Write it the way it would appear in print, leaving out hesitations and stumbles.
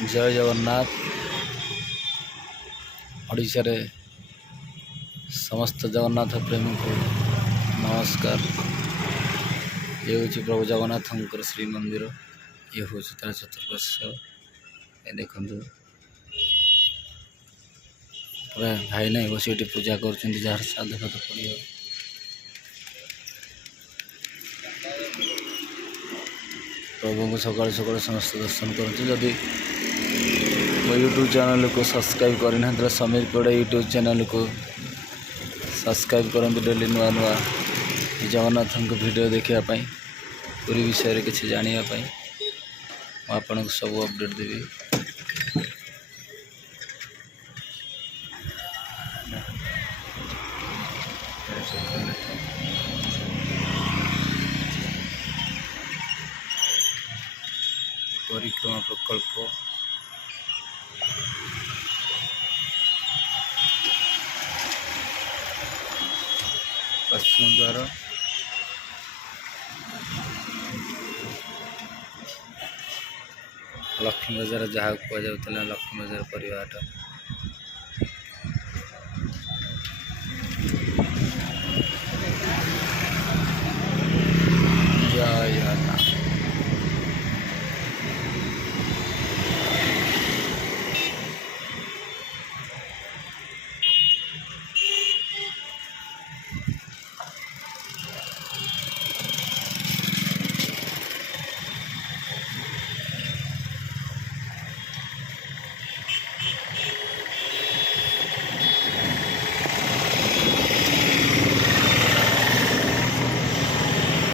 जय जगन्नाथ। ओडिशा रे समस्त जगन्नाथ प्रेमी को नमस्कार। ये हूँ प्रभु जगन्नाथ श्री मंदिर। ये हूँ तार चतुर्पार्श्व। ये देखु भाई नहीं बस ये पूजा कर जार साध फाध पड़ो प्रभु को सकाल सकाल समस्त दर्शन करुँच। मो यूट्यूब चैनल को सब्सक्राइब करना तो समीर पड़े यूट्यूब चैनल को सब्सक्राइब करते डेली नुआ नुआ जगन्नाथ वीडियो देखापी पूरी विषय किसी जानापी आपन को सब अपडेट देवी। परिक्रमा प्रकल्प पश्चिम द्वार लक्ष्मी बजार जहाँ कहुला लक्ष्मी बजार परिवार।